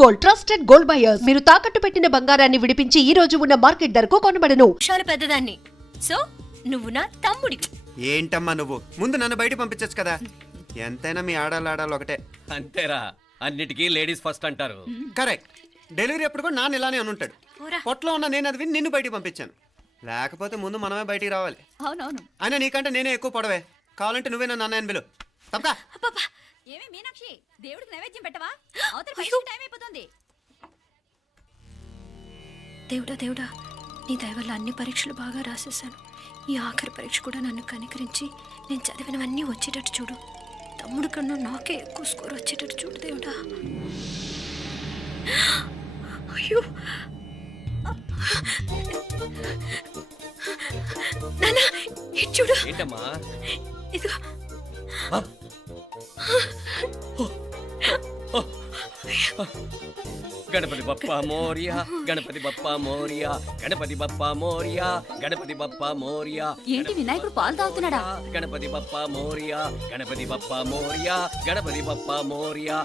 Gold, trusted gold buyers. మీరు తాకట్టు పెట్టిన బంగారాన్ని విడిపించి ఈ రోజు ఉన్న మార్కెట్ ధరకు కొనబడను. చాలా పెద్దదాన్ని. సో నువ్వు నా తమ్ముడి. ఏంటమ్మా నువ్వు? ముందు నన్ను బయట పంపించచ్చు కదా. ఎంతైనా మీ ఆడాలి ఒకటే. అంతేరా, అన్నిటికీ లేడీస్ ఫస్ట్ అంటారు. కరెక్ట్. డెలివరీ అప్పుడు కూడా నాన్న ఇలానే అనుంటాడు. పొట్టలో ఉన్న నేను అది విని నిన్ను బయటికి పంపించాను. లేకపోతే ముందు మనమే బయటికి రావాలి. అవునవును. అయినా నీకంటే నేనే ఎక్కువ పొడవే. కావాలంటే నువ్వే నన్ను అన్నయ్యని పిలు. తప్పకా. ఏమే మీనాక్షి, దేవుడికి నైవేద్యం పెట్టవా? అవతల టైం అయిపోతుంది. దేవుడా దేవుడా, నీ దయ వల్ల అన్ని పరీక్షలు బాగా రాసేసాను. ఈ ఆఖరి పరీక్ష కూడా నన్ను కనికరించి నేను చదివినవన్నీ వచ్చేటట్టు చూడు. తమ్ముడు కన్నా నాకే ఎక్కువ స్కోర్ వచ్చేటట్టు చూడు దేవుడా. అయ్యో నాన్న, ఇది చూడు. ఏంటమ్మా? ఇదిగో. గణపతి బప్పా మోరియా, గణపతి బప్పా మోరియా, గణపతి బప్పా మోరియా, గణపతి బప్పా మోరియా. ఏంటి వినాయకుడు పాలు తాగుతున్నాడా? గణపతి బప్పా మోరియా, గణపతి బప్పా మోరియా, గణపతి బప్పా మోరియా.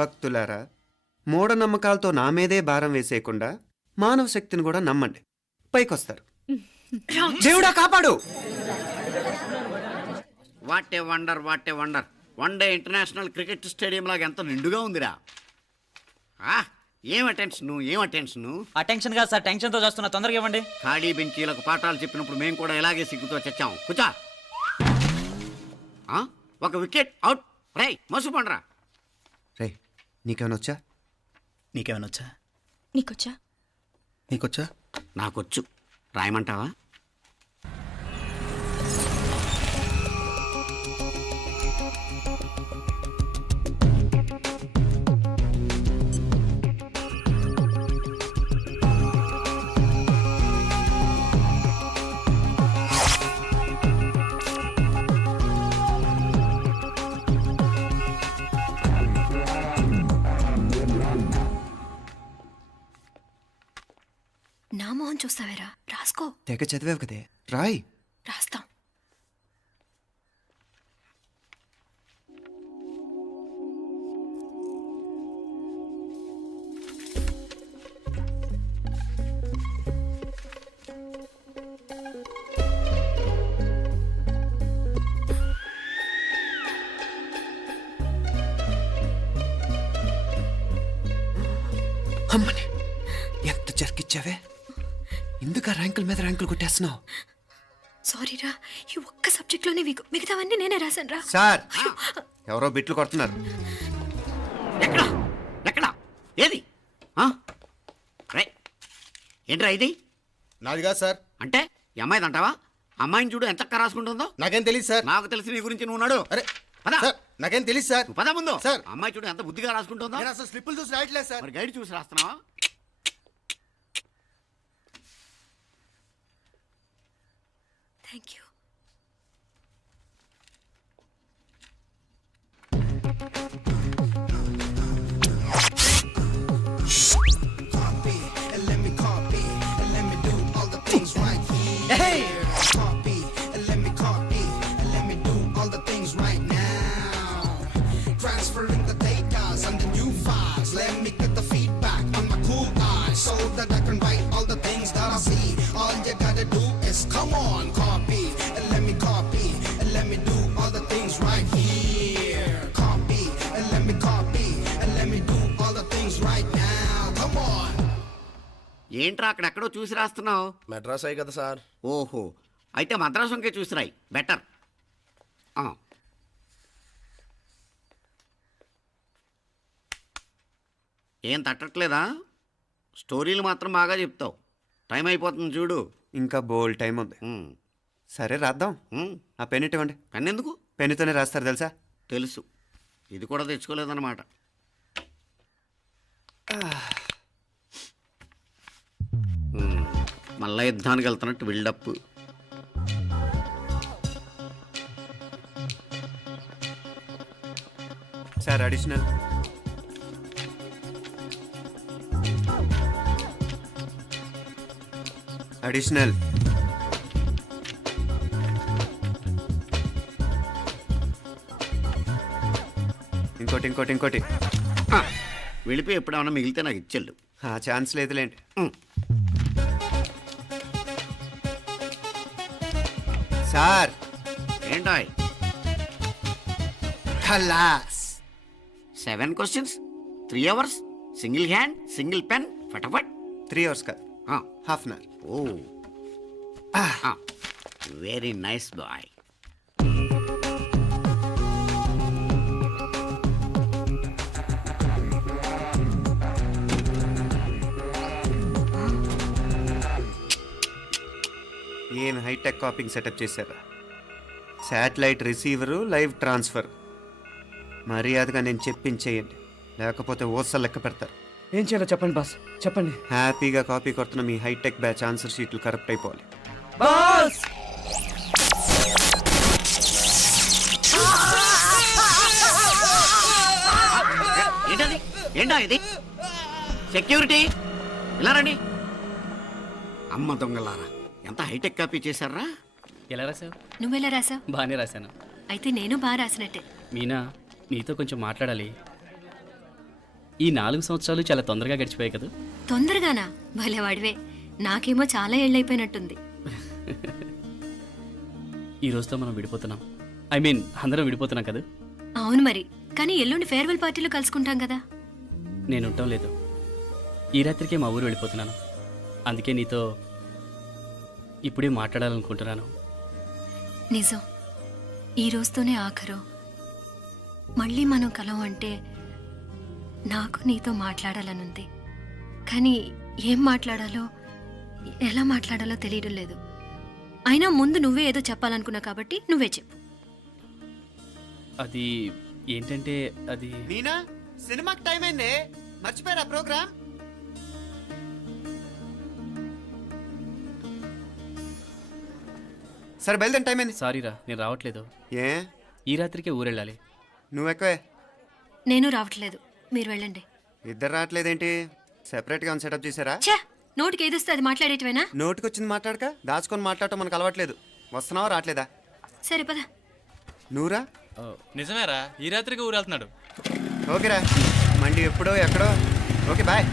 భక్తులారా, మూఢనమ్మకాలతో నా మీదే భారం వేసేయకుండా మానవ శక్తిని కూడా నమ్మండి, పైకొస్తారు. దేవుడా కాపాడు. What a wonder, what a wonder. One day international cricket stadium లాగా ఎంత నిండుగా ఉందిరా. ఏం అటెన్షను, ఏం అటెన్షను. అటెన్షన్ కాదు సార్, టెన్షన్తో చేస్తున్నా, తొందరగా ఇవ్వండి. ఖాళీ బెంచీలకు పాఠాలు చెప్పినప్పుడు మేము కూడా ఇలాగే సిగ్గుతో చచ్చాం. కూర్చో. ఒక వికెట్ అవుట్. రై మసు పండ్రా. రే, నీకేమైనా వచ్చా? నీకేమైనా వచ్చా? నీకొచ్చా? నీకొచ్చా? నాకొచ్చు. రాయమంటావా? నా మోహన్ చూస్తావేరా, రాసుకో. తెగ చదివావు కదే, రాయ్. రాస్తాం. అమ్మని ఎంత జరికిచ్చావే. ఎందుకు ర్యాంకుల మీద ర్యాంకులు కొట్టేస్తున్నావు? సారీరా, ఈ ఒక్క సబ్జెక్ట్లోనే మిగతావన్నీ నేనే రాశాను రా. సార్, ఎవరో బిట్లు కొడుతున్నారు. ఎక్కడా ఎక్కడా ఏది? రై ఏంట్రా ఇది? నాది కాదు సార్. అంటే ఈ అమ్మాయిది అంటావా? అమ్మాయిని చూడు ఎంత చక్కగా రాసుకుంటుందో. నాకేం తెలియదు సార్. నాకు తెలిసి నీ గురించి నువ్వు నాడు. అరే పద. సార్, నాకేం తెలియదు సార్. పద ముందు. సార్, అమ్మాయి చూడు ఎంత బుద్ధిగా రాసుకుంటుందో. నేను అసలు స్లిప్పులు చూసి రాయట్లేదు సార్. మరి గైడ్ చూసి రాస్తున్నావా? Thank you. ఏంట్రా అక్కడెక్కడో చూసి రాస్తున్నావు? మెడ్రాస్ అయ్యి కదా సార్. ఓహో, అయితే మద్రాసు వంకే చూసి రాయి, బెటర్. ఏం తట్టట్లేదా? స్టోరీలు మాత్రం బాగా చెప్తావు. టైం అయిపోతుంది చూడు. ఇంకా బోల్ టైం ఉంది. సరే రాద్దాం. ఆ పెన్ ఇవ్వండి. పెన్ ఎందుకు? పెన్నుతోనే రాస్తారు తెలుసా? తెలుసు. ఇది కూడా తెచ్చుకోలేదన్నమాట. మళ్ళా యుద్ధానికి వెళ్తున్నట్టు బిల్డప్. Sir additional. అడిషనల్. ఇంకోటి ఇంకోటి ఇంకోటి ఆ, వెళ్ళిపోయి ఎప్పుడేమన్నా మిగిలితే నాకు ఇచ్చెళ్ళు. ఆ ఛాన్స్ లేదులేండి. సార్ ఏంటాయ్ ఖలాస్ 7 questions 3 hours single hand single pen ఫటాఫట్. 3 అవర్స్ కాదు, half an hour. Oh very nice boy. ఏం హైటెక్ కాపింగ్ సెటప్ చేశారా? Satellite receiver, live transfer. మర్యాదగా నేను చెప్పించేయండి, లేకపోతే ఓసలు లెక్క పెడతారు. ఏం చేయాలో చెప్పండి బాస్, చెప్పండి. హ్యాపీగా కాపీ కొడుతున్న మీ హైటెక్ బ్యాచ్ ఆన్సర్ షీట్లు కరెక్ట్ అయిపోవాలి. బాస్ ఏంటది ఏంటా ఇది? సెక్యూరిటీ ఇలా రండి. అమ్మ దొంగలారా, ఎంత హైటెక్ కాపీ చేశారా? ఎలా రాసావు? నువ్వెలా రాసావు? బాగానే రాశాను. అయితే నేను బాగా రాసినట్టే. మీనా, నీతో కొంచెం మాట్లాడాలి. ఈ 4 సంవత్సరాలు చాలా తొందరగా గడిచిపోయాయి కదా. తొందరగానా? భలేవాడివే. నాకేమో చాలా ఏళ్ళైపోయినట్టుంది. ఈ రోజుతో మనం విడిపోతున్నాం. ఐ మీన్ అందరం విడిపోతున్నాం కదా. అవును మరి, కానీ ఎల్లుండి ఫేర్వెల్ పార్టీలో కలుసుకుంటాం కదా. నేను ఉండటం లేదు. ఈ రాత్రికే మా ఊరు వెళ్ళిపోతున్నాను. అందుకే నీతో ఇప్పుడే మాట్లాడాలనుకుంటున్నాను. నిజం, ఈ రోజుతోనే ఆఖరు. మళ్ళీ మనం కలం అంటే నాకు నీతో మాట్లాడాలనుంది. కానీ ఏం మాట్లాడాలో ఎలా మాట్లాడాలో తెలియడం లేదు. అయినా ముందు నువ్వే ఏదో చెప్పాలనుకున్నా కాబట్టి నువ్వే చెప్పు. అది ఏంటంటే అది మీనా, సినిమాకి టైం అయింది, మర్చిపోయారా ప్రోగ్రామ్? సరే బయలుదేరి, టైం అయింది. సారీరా, నేను రావట్లేదు. ఏ ఈ రాత్రికే ఊరెళ్ళాలి. నువ్వు ఎక్కువే. నేను రావట్లేదు, మీరు వెళ్ళండి. ఇద్దరు రావట్లేదేంటి? సెపరేట్గా సెటప్ చేశారా? ఛే, నోటికి ఏదొస్తే అది మాట్లాడేటివేనా? నోటికొచ్చింది మాట్లాడక దాచుకొని మాట్లాడటం మనకు అలవాట్లేదు. వస్తున్నావా రావట్లేదా? సరే పద. నువ్వురా. నిజమేరా, ఈ రాత్రికి ఊరు వెళ్తున్నాడు. ఓకేరా, మండి ఎప్పుడో ఎక్కడో. Okay bye.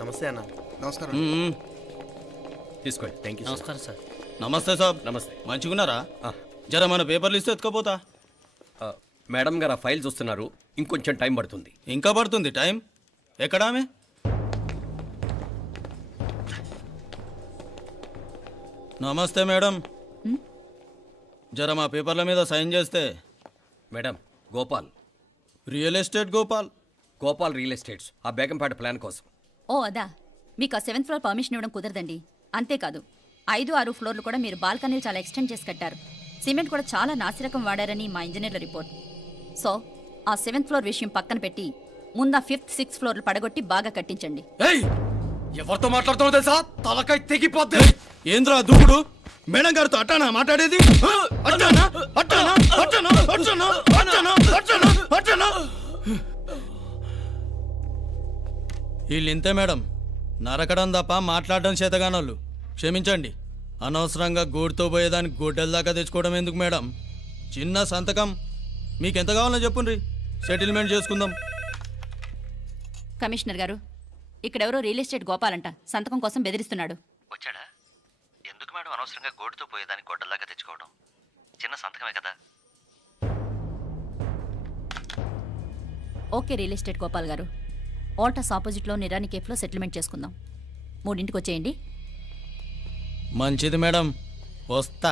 నమస్తే అన్న. నమస్కారం. తీసుకోండి. Thank you. నమస్కారం సార్. నమస్తే సాబ్. నమస్తే. మంచిగున్నారా? జర మన పేపర్లు ఇస్తే ఎత్తుకపోతా. మేడం గారు ఆ ఫైల్ చూస్తున్నారు, ఇంకొంచెం టైం పడుతుంది. ఇంకా పడుతుంది టైం. ఎక్కడా ఆమె? నమస్తే మేడం, జర మా పేపర్ల మీద సైన్ చేస్తే. Madam, Gopal, real estate Gopal. Gopal real estates, ఆ బేగంపేట ప్లాన్ కోసం. ఓ అదా, మీకు ఆ 7th ఫ్లోర్ పర్మిషన్ ఇవ్వడం కుదరదండి. అంతేకాదు 5, 6 ఫ్లోర్లు కూడా మీరు బాల్కనీలు చాలా ఎక్స్టెండ్ చేసి కట్టారు. సిమెంట్ కూడా చాలా నాసిరకం వాడారని మా ఇంజనీర్ల రిపోర్ట్. సో ఆ 7th ఫ్లోర్ విషయం పక్కన పెట్టి ముందు ఆ 5th, 6th ఫ్లోర్లు పడగొట్టి బాగా కట్టించండి. ఎవరితో మాట్లాడుతున్నావు తెలుసా? తలకాయ తెగిపోద్ది. ఏంద్రా దూకుడు? మేడం గారితో అట్టానా మాట్లాడేది? అట్టానా అట్టానా అట్టానా అట్టానా అట్టానా అట్టానా అట్టానా? వీళ్ళింతే మేడం, నరకడం తప్ప మాట్లాడడం చేతగానోళ్ళు. క్షమించండి, అనవసరంగా గూడుతో పోయేదానికి గొడ్డల దాకా తెచ్చుకోవడం ఎందుకు మేడం? చిన్న సంతకం మీకెంత కావాలో చెప్పుండ్రి, సెటిల్మెంట్ చేసుకుందాం. కమిషనర్ గారు, ఇక్కడెవరో రియల్ ఎస్టేట్ గోపాలంట సంతకం కోసం బెదిరిస్తున్నాడు. వచ్చాడా? ఎందుకు మేడం అనవసరంగా గోటుతో పోయేదానికి గొడ్డల్లాగా తెచ్చుకోవడం? చిన్న సంతకమే కదా. ఓకే రియల్ ఎస్టేట్ గోపాల్ గారు, ఆల్టాస్ ఆపోజిట్లో నిరాని కేఫ్లో సెటిల్మెంట్ చేసుకుందాం. 3ంటికి వచ్చేయండి. మంచిది మేడం, వస్తా.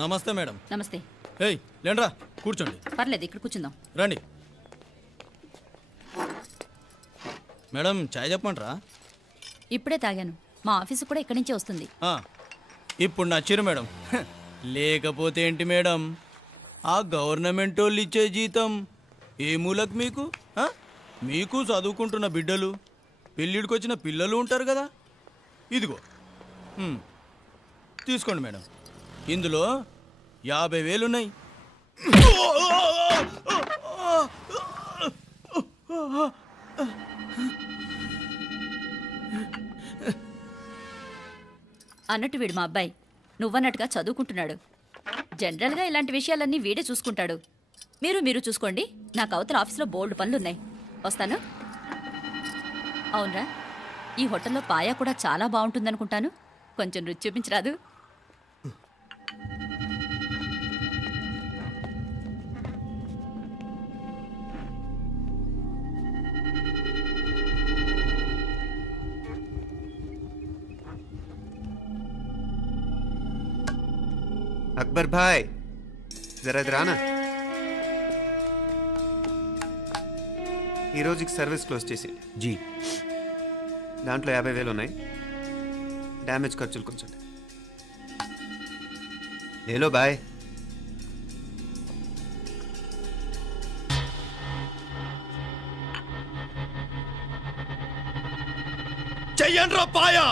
నమస్తే మేడం. నమస్తే. ఏయ్ లేండ్రా, కూర్చోండి. పర్లేదు, ఇక్కడ కూర్చుందాం. రండి మేడం, చాయ్ చెప్పమంటారా? ఇప్పుడే తాగాను. మా ఆఫీసు కూడా ఇక్కడి నుంచే వస్తుంది. ఆ, ఇప్పుడు నచ్చిరు మేడం. లేకపోతే ఏంటి మేడం, ఆ గవర్నమెంట్ వాళ్ళు ఇచ్చే జీతం ఏ మూలకు మీకు? మీకు చదువుకుంటున్న బిడ్డలు, పెళ్ళిడికి వచ్చిన పిల్లలు ఉంటారు కదా. ఇదిగో తీసుకోండి మేడం, ఇందులో 50,000 ఉన్నాయి. అన్నట్టు వీడు మా అబ్బాయి నువ్వన్నట్టుగా చదువుకుంటున్నాడు. జనరల్గా ఇలాంటి విషయాలన్నీ వీడే చూసుకుంటాడు. మీరు చూసుకోండి. నాకు అవతల ఆఫీస్లో బోల్డ్ పనులున్నాయి. వస్తాను. అవునరా, ఈ హోటల్లో పాయా కూడా చాలా బాగుంటుందనుకుంటాను. కొంచెం రుచి చూపించరాదు? అక్బర్ భాయ్ జరా ఇది రానా. ఈ రోజుకి సర్వీస్ క్లోజ్ చేసేయండి. జీ. దాంట్లో 50,000 ఉన్నాయి. డ్యామేజ్ ఖర్చులు కొంచెం. లేలో బాయ్. చెయ్యండి రా పాయా.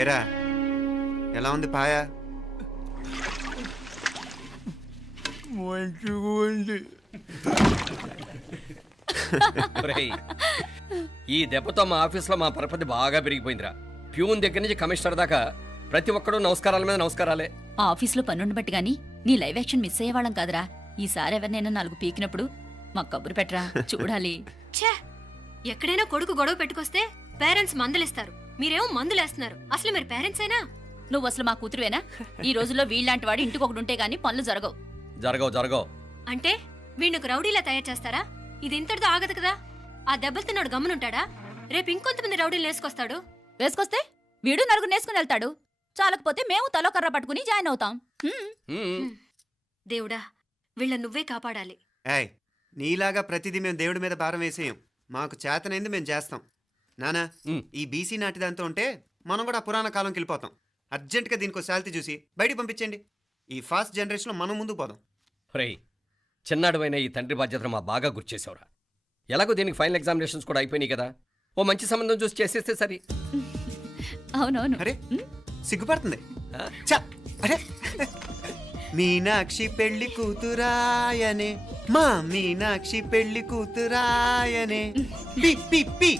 ఏరా ఎలా ఉంది పాయా? మంచిగా ఉంది. ఒరేయ్, ఈ దెబ్బతో మా ఆఫీస్లో మా పరపతి బాగా పెరిగిపోయిందిరా. ప్యూన్ దగ్గర నుంచి కమిషనర్ దాకా ప్రతి ఒక్కడు నమస్కారాల మీద నమస్కారాలే. ఆ ఆఫీస్లో పనుండి బట్టి గానీ నీ లైవ్ యాక్షన్ మిస్ అయ్యేవాళ్ళం కాదురా. ఈసారి ఎవరినైనా 4 పీకినప్పుడు మాకు కబురు పెట్టరా, చూడాలి. ఛే, ఎక్కడైనా కొడుకు గొడవ పెట్టుకొస్తే పేరెంట్స్ మందులేస్తారు, మీరేమో మందులేస్తున్నారు. అసలు మీరు పేరెంట్స్ అయినా? నువ్వు అసలు మా కూతురువేనా? ఈ రోజుల్లో వీళ్ళలాంటి వాడు ఇంటికి ఒకటి ఉంటే గానీ పనులు జరగవు. జరగవు అంటే వీణ్ణకు రౌడీలా తయారు చేస్తారా? ఇది ఇంతటితో ఆగదు కదా. ఆ దెబ్బలు తిన్నాడు గమ్మునుంటాడా? రేపు ఇంకొంతమంది రౌడీలు వేసుకొస్తాడు. వేసుకొస్తే వీడు 4 నేసుకుని వెళ్తాడు. చాలకపోతే మేము తలో కర్ర పట్టుకుని జాయిన్ అవుతాం. హ్మ్. దేవుడా వీళ్ళ నువ్వే కాపాడాలి. ఏయ్ నీలాగా ప్రతిదీ మేము దేవుడి మీద భారం వేసేయం. మాకు చేతనైంది మేము చేస్తాం. నానా ఉమ్. ఈ బీసీ నాటి దాంతో ఉంటే మనం కూడా పురాణ కాలంకి వెళ్ళిపోతాం. అర్జెంటుగా దీనికి శాలిటీ చూసి బయటికి పంపించండి. ఈ ఫాస్ట్ జనరేషన్లో మనం ముందుకు పోదాం. రేయ్ చిన్నాడువైన ఈ తండ్రి బాధ్యతను మా బాగా గుర్చేసావురా. ఎలాగో దీనికి ఫైనల్ ఎగ్జామినేషన్స్ కూడా అయిపోయినాయి కదా, ఓ మంచి సంబంధం చూసి చేసేస్తే సరి. అవునవును. అరే సిగ్గుపడుతుంది. ఛ! అరే మీనాక్షి పెళ్లి కూతురాయనే, మా మీనాక్షి పెళ్లి కూతురాయనే, పి పి పి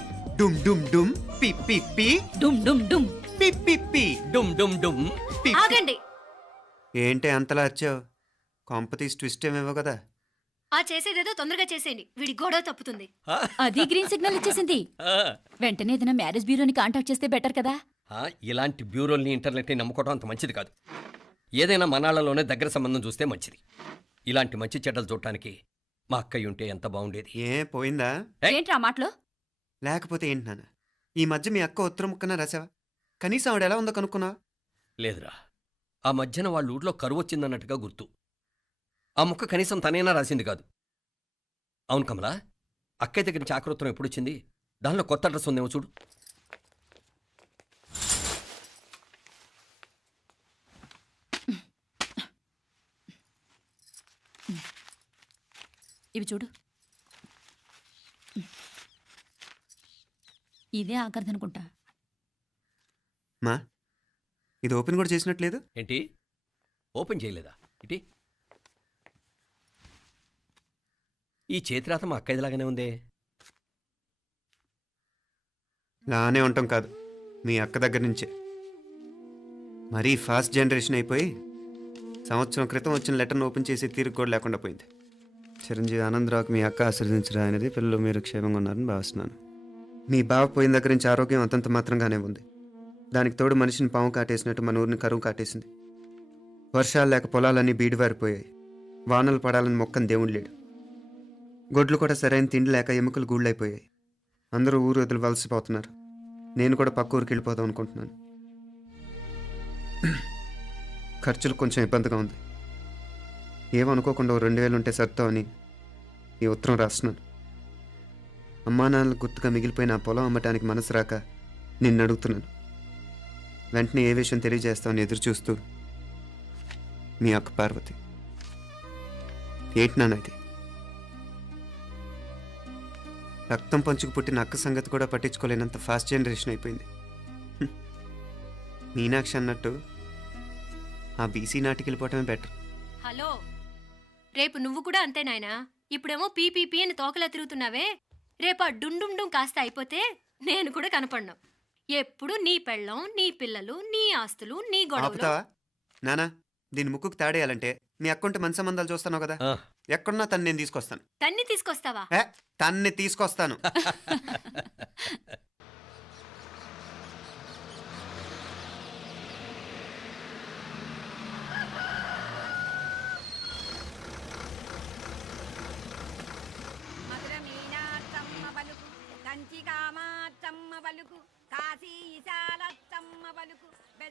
డుమ్ డుమ్ డుమ్, పి పి పి డుమ్ డుమ్ డుమ్. పి పి పి. డుమ్ డుమ్ డుమ్. పి. ఆగండి. ఏంటి అంతలా వచ్చావు? కాంపతీస్ ట్విస్ట్ ఏమేవో కదా. ఆ చేసేదేదో తొందరగా చేసేయండి, వీడి గొడవ తప్పుతుంది. అది గ్రీన్ సిగ్నల్ ఇచ్చేసింది. ఆ, వెంటనే ఏదైనా మ్యారేజ్ బ్యూరోని కాంటాక్ట్ చేస్తే బెటర్ కదా. ఆ, ఇలాంటి బ్యూరోల్ని ఇంటర్నెట్ని నమ్ముకోవడం అంత మంచిది కాదు. ఏదైనా మనాళ్ళలోనే దగ్గర సంబంధం చూస్తే మంచిది. ఇలాంటి మంచి చెడ్డలు చూడటానికి మా అక్కయ్య ఉంటే ఎంత బాగుండేది. ఏ పోయిందా? ఏయ్. ఏంట్రా ఆ మాటలు? లేకపోతే ఏంటి నాన్న, ఈ మధ్య మీ అక్క ఉత్తరం ముక్కన రాసావా? కనీసం ఆవిడ ఎలా ఉందో కనుక్కున్నావా? లేదురా, ఆ మధ్యన వాళ్ళ ఊర్లో కరువు వచ్చిందన్నట్టుగా గుర్తు. ఆ ముక్క కనీసం తనైనా రాసింది కాదు. అవును కమలా, అక్కయ్య దగ్గర నుంచి ఆకృతం ఎప్పుడు వచ్చింది? దానిలో కొత్త అడ్రస్ ఉందేమో చూడు. ఇవి చూడు. ఇదే ఆఖరిదనుకుంటా. మా ఇది ఓపెన్ కూడా చేసినట్లేదు. ఏంటి ఓపెన్ చేయలేదా? ఇటీ ఈ చేతిరాత మా అక్కయ్యలాగానే ఉందే. లానే ఉంటాం కాదు, మీ అక్క దగ్గర నుంచే. మరీ ఫాస్ట్ జనరేషన్ అయిపోయి సంవత్సరం క్రితం వచ్చిన లెటర్ను ఓపెన్ చేసి తీరుకు కూడా లేకుండా పోయింది. చిరంజీవి ఆనందరావుకి మీ అక్క ఆశీర్వదించరా అనేది, పిల్లలు మీరు క్షేమంగా ఉన్నారని భావిస్తున్నాను. మీ బావ పోయిన దగ్గర నుంచి ఆరోగ్యం అంతంత మాత్రంగానే ఉంది. దానికి తోడు మనిషిని పాము కాటేసినట్టు మన ఊరిని కరువు కాటేసింది. వర్షాలు లేక పొలాలన్నీ బీడివారిపోయాయి. వానలు పడాలని మొక్కని దేవుడు లేడు. గొడ్లు కూడా సరైన తిండి లేక ఎముకలు గూళ్ళైపోయాయి. అందరూ ఊరు వదిలి వలసిపోతున్నారు. నేను కూడా పక్క ఊరికి వెళ్ళిపోదాం అనుకుంటున్నాను. ఖర్చులు కొంచెం ఇబ్బందిగా ఉంది. ఏమనుకోకుండా 2000 ఉంటే సర్దామని ఈ ఉత్తరం రాస్తున్నాను. అమ్మా నాన్నలకు గుర్తుగా మిగిలిపోయిన ఆ పొలం అమ్మటానికి మనసు రాక నిన్ను అడుగుతున్నాను. వెంటనే ఏ విషయం తెలియజేస్తామని ఎదురు చూస్తూ మీ అక్క పార్వతి. ఏంటి నాన్న ఇది? రక్తం పంచుకు పుట్టిన అక్క సంగతి కూడా పట్టించుకోలేనంత ఫాస్ట్ జనరేషన్ అయిపోయింది. మీనాక్షి అన్నట్టు ఆ బీసీ నాటికి వెళ్ళిపోవటమే బెటర్. హలో, రేపు నువ్వు కూడా అంతే నాయనా. ఇప్పుడేమో పీపీపీ అని తోకలా తిరుగుతున్నావే, రేపు ఆ డుండుండుం కాస్త అయిపోతే నేను కూడా కనపడ్ను. ఎప్పుడు నీ పెళ్ళం, నీ పిల్లలు, నీ ఆస్తులు, నీ గొడవలు. ఆపుతావా నానా? దీని ముక్కుకు తాడేయాలంటే మీ అక్కంటే మంచి సంబంధాలు చూస్తాను కదా. ఆ, ఎక్కడున్నా తను నేను తీసుకొస్తాను. తన్ని తీసుకొస్తావా? తన్ని తీసుకొస్తాను.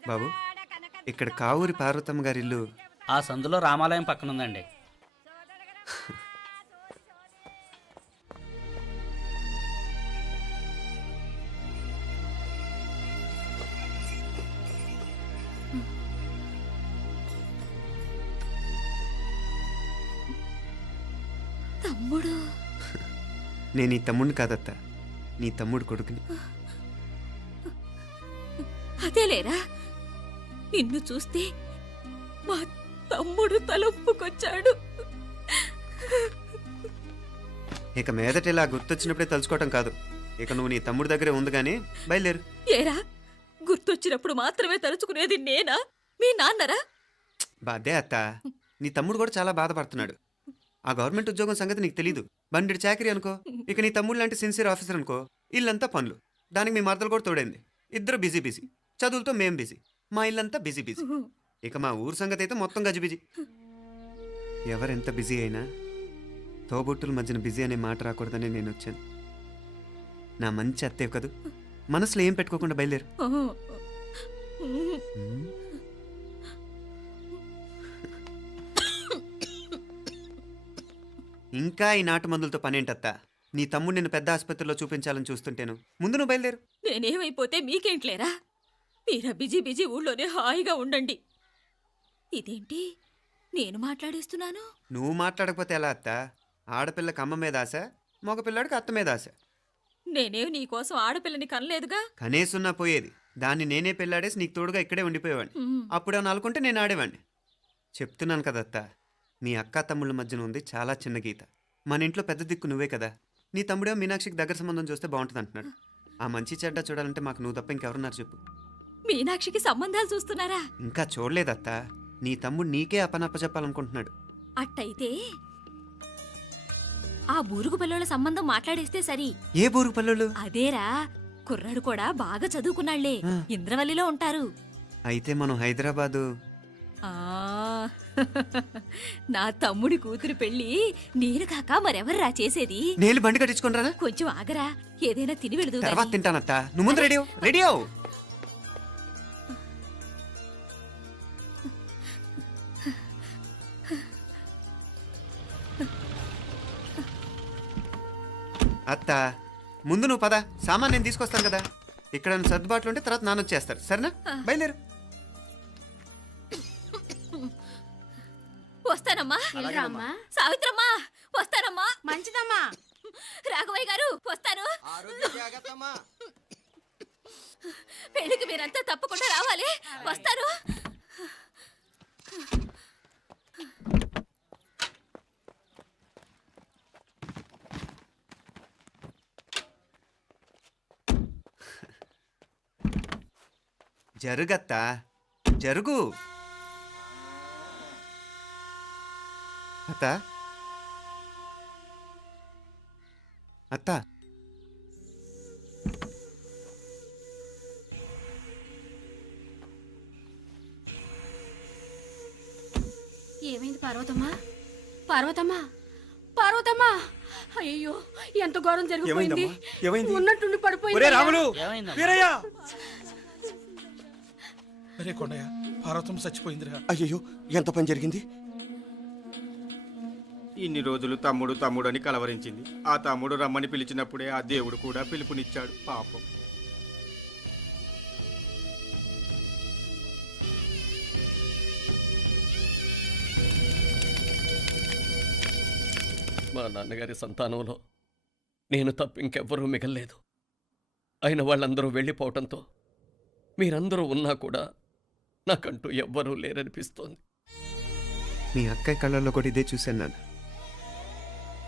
బాబు, ఇక్కడ కావూరి పార్వతమ్మ గారి ఇల్లు ఆ సందులో రామాలయం పక్కన ఉందండి. తమ్ముడు? నేను ఈ తమ్ముడిని కాదత్త, నీ తమ్ముడు కొడుకుని. అదేలేరా, నిన్ను చూస్తే మా తమ్ముడు తలొప్పుకొచ్చాడు. ఇక మీదట ఇలా గుర్తొచ్చినప్పుడే తలుచుకోవటం కాదు. ఇక నువ్వు నీ తమ్ముడి దగ్గరే ఉంది కానీ బయలుదేరు. ఏరా, గుర్తొచ్చినప్పుడు మాత్రమే తలుచుకునేది నేనా, మీ నాన్నరా? బాధే అత్త, నీ తమ్ముడు కూడా చాలా బాధపడుతున్నాడు. ఆ గవర్నమెంట్ ఉద్యోగం సంగతి నీకు తెలీదు. బండి చాకరీ అనుకో. ఇక నీ తమ్ముడు లాంటి సిన్సియర్ ఆఫీసర్ అనుకో. ఇల్లంతా పనులు, దానికి మీ మరదలు కూడా తోడైంది. ఇద్దరు బిజీ బిజీ. చదువులతో మేం బిజీ. మా ఇల్లంతా బిజీ బిజీ. ఇక మా ఊరు సంగతి అయితే మొత్తం గజిబిజీ. ఎవరెంత బిజీ అయినా తోబుట్టుల మధ్యన బిజీ అనే మాట రాకూడదని నేను వచ్చాను. నా మంచి అత్తేవి కదూ, మనసులో ఏం పెట్టుకోకుండా బయలుదేరు. ఇంకా ఈ నాటు మందులతో పనేంటత్తా? నీ తమ్ముడు నిన్ను పెద్ద ఆసుపత్రిలో చూపించాలని చూస్తుంటేను. ముందు నువ్వు బయలుదేరు. నేనేమైపోతే మీకేంట్లేరా? మీరా బిజీ బిజీ ఊళ్ళోనే హాయిగా ఉండండి. ఇదేంటి నేను మాట్లాడేస్తున్నాను? నువ్వు మాట్లాడకపోతే ఎలా అత్త? ఆడపిల్లకి అమ్మ మీద ఆశ, మగపిల్లాడికి అత్త మీద ఆశ. నేనేం నీకోసం ఆడపిల్లని కనలేదుగా. కనేసున్నా పోయేది. దాన్ని నేనే పెళ్ళాడేసి నీకు తోడుగా ఇక్కడే ఉండిపోయేవాడిని. అప్పుడేమన్నా అనుకుంటే నేను ఆడేవాడిని. చెప్తున్నాను కదా అత్త, మీ అక్క తమ్ముళ్ళ మధ్యన ఉంది చాలా చిన్న గీత. మన ఇంట్లో పెద్ద దిక్కు నువ్వే కదా. నీ తమ్ముడేమో మీనాక్షికి దగ్గర సంబంధం చూస్తే బాగుంటుంది అంటున్నాడు. ఆ మంచి చెడ్డ చూడాలంటే మాకు నువ్వు తప్ప ఇంకెవరున్నారు చెప్పు? మీనాక్షికి సంబంధాలు చూస్తున్నారా? ఇంకా చూడలేదత్త. నీ తమ్ముడు నీకే అపనప్ప చెప్పాలనుకుంటున్నాడు. అట్టయితే ఆ బూరుగు పిల్లల సంబంధం మాట్లాడేస్తే సరి. ఏ బూరు పల్లెలు? అదేరా, కుర్రాడు కూడా బాగా చదువుకున్నాళ్లే, ఇంద్రవల్లిలో ఉంటారు. అయితే మనం హైదరాబాదు. ఆ నా తమ్ముడి కూతురు పెళ్లి నేను కాక మరెవర్రా చేసేది? నేను బండి కట్టించుకుంటారా? కొంచెం ఆగరా, ఏదైనా తిని వెళదు. తర్వాత తింటానత్త. నువ్వు ముందు రెడీ రెడీ అవు. అత్త ముందు నువ్వు పద. సామాన్ నేను తీసుకొస్తాను కదా. ఇక్కడ సర్దుబాట్లు ఉంటే తర్వాత నాన్న వచ్చేస్తారు. సరేనా? బయలుదేరు. వస్తానమ్మా. సావిత్రమ్మా వస్తానమ్మా. మంచిదమ్మా. రాఘవయ్య గారు వస్తాను. పెళ్లికి మీరంతా తప్పకుండా రావాలి. వస్తాను. జరుగత్తా, జరుగు. అత్త అత్త ఏమైంది పార్వతమ్మా? పార్వతమ్మా, పార్వతమ్మా! అయ్యో, ఎంత ఘోరం జరిగిపోయింది. ఉన్నట్టుండి పడిపోయింది. రాములు, వీరయ్య! అరే కొండయ్య, పార్వతం చచ్చిపోయిందిరా. అయ్యో, ఎంత పని జరిగింది? ఇన్ని రోజులు తమ్ముడు తమ్ముడు అని కలవరించింది. ఆ తమ్ముడు రమ్మని పిలిచినప్పుడే ఆ దేవుడు కూడా పిలుపునిచ్చాడు. పాపం. మా నాన్నగారి సంతానంలో నేను తప్ప ఇంకెవ్వరూ మిగల్లేదు. అయిన వాళ్ళందరూ వెళ్ళిపోవటంతో మీరందరూ ఉన్నా కూడా నాకంటూ ఎవ్వరూ లేరనిపిస్తోంది. మీ అక్కయ్య కళ్ళల్లో కూడా ఇదే చూశాను నాన్న.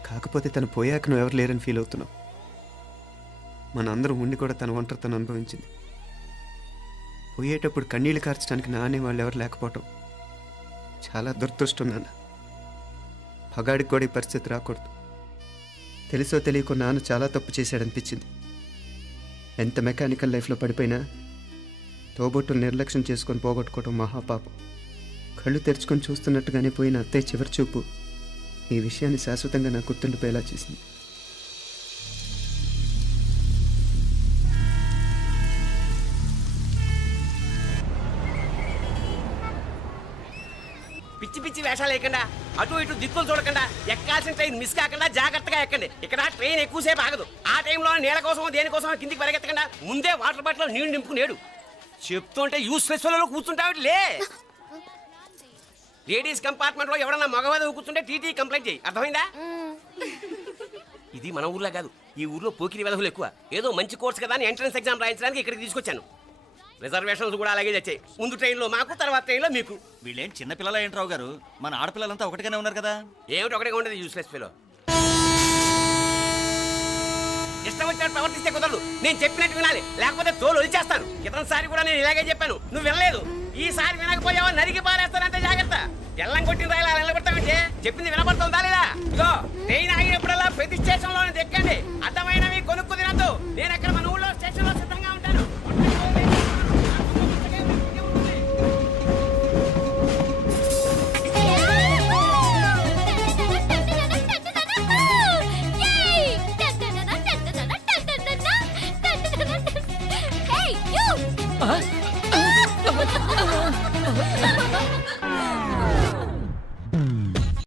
కాకపోతే తను పోయాక నువ్వు ఎవరు లేరని ఫీల్ అవుతున్నావు. మన అందరం ఉండి కూడా తన ఒంటరితను అనుభవించింది. పోయేటప్పుడు కన్నీళ్ళు కార్చడానికి నానే వాళ్ళు ఎవరు లేకపోవటం చాలా దురదృష్టం నాన్న. పగాడికి కూడా ఈ పరిస్థితి రాకూడదు. తెలుసో తెలియకో నాన్న చాలా తప్పు చేశాడనిపించింది. ఎంత మెకానికల్ లైఫ్లో పడిపోయినా తోబొట్టులు నిర్లక్ష్యం చేసుకొని పోగొట్టుకోవటం మహాపాపం. కళ్ళు తెరుచుకొని చూస్తున్నట్టుగానే పోయిన అత్తయ్య చివరి చూపు ఈ విషయాన్ని శాశ్వతంగా నా గుర్తుండిపోయేలా చేసింది. పిచ్చి పిచ్చి వేషాలు వేయకుండా, అటు ఇటు దిక్కులు చూడకుండా, ఎక్కాల్సిన ట్రైన్ మిస్ కాకుండా జాగ్రత్తగా ఎక్కండి. ఇక్కడ ట్రైన్ ఎక్కువసేపు ఆగదు. ఆ టైంలో నీళ్ళ కోసం దేనికోసం కిందికి పరిగెత్తకుండా ముందే వాటర్ బాటిల్ నీళ్లు నింపుకునేడు. చెప్తుంటే యూస్లెస్ లో కూర్చుంటావు. లే, లేడీస్ కంపార్ట్మెంట్ లో ఎవడన్నా మగవాద కూర్చుంటే టీటీ కంప్లైంట్ చేయి. అర్థమైందా? ఇది మన ఊర్లో కాదు, ఈ ఊర్లో పోకిరి వెధవులు ఎక్కువ. ఏదో మంచి కోర్స్ కదా అని ఎంట్రన్స్ ఎగ్జామ్ రాయించడానికి ఇక్కడికి తీసుకొచ్చాను. రిజర్వేషన్స్ కూడా అలాగే వచ్చాయి. ముందు ట్రైన్లో మాకు, తర్వాత ట్రైన్లో మీకు. వీళ్ళేం చిన్న పిల్లల ఏంట్రావు గారు? మన ఆడపిల్లలంతా ఒకటిగానే ఉన్నారు కదా. ఏమిటి ఒకటిగా ఉండేది యూస్లెస్ ఫెలో. ఇష్టం వచ్చినట్టు ప్రవర్తిస్తే కుదరదు. నేను చెప్పినట్టు వినాలి, లేకపోతే తోలు వదిలేస్తాను. క్రితంసారి కూడా నేను ఇలాగే చెప్పాను, నువ్వు వినలేదు. ఈసారి వినకపోయావా నరికి పారేస్తానంటే జాగ్రత్త. ఎల్లం కొట్టిన రాయలా నిలబడతామంటే చెప్పింది వినపడుతుందా లేదా? ఇదో ట్రైన్ ఆగినప్పుడల్లా ప్రతి స్టేషన్ లోనే ఎక్కండి. అర్థమైనవి కొనుక్కు తినద్దు. నేను ఎక్కడ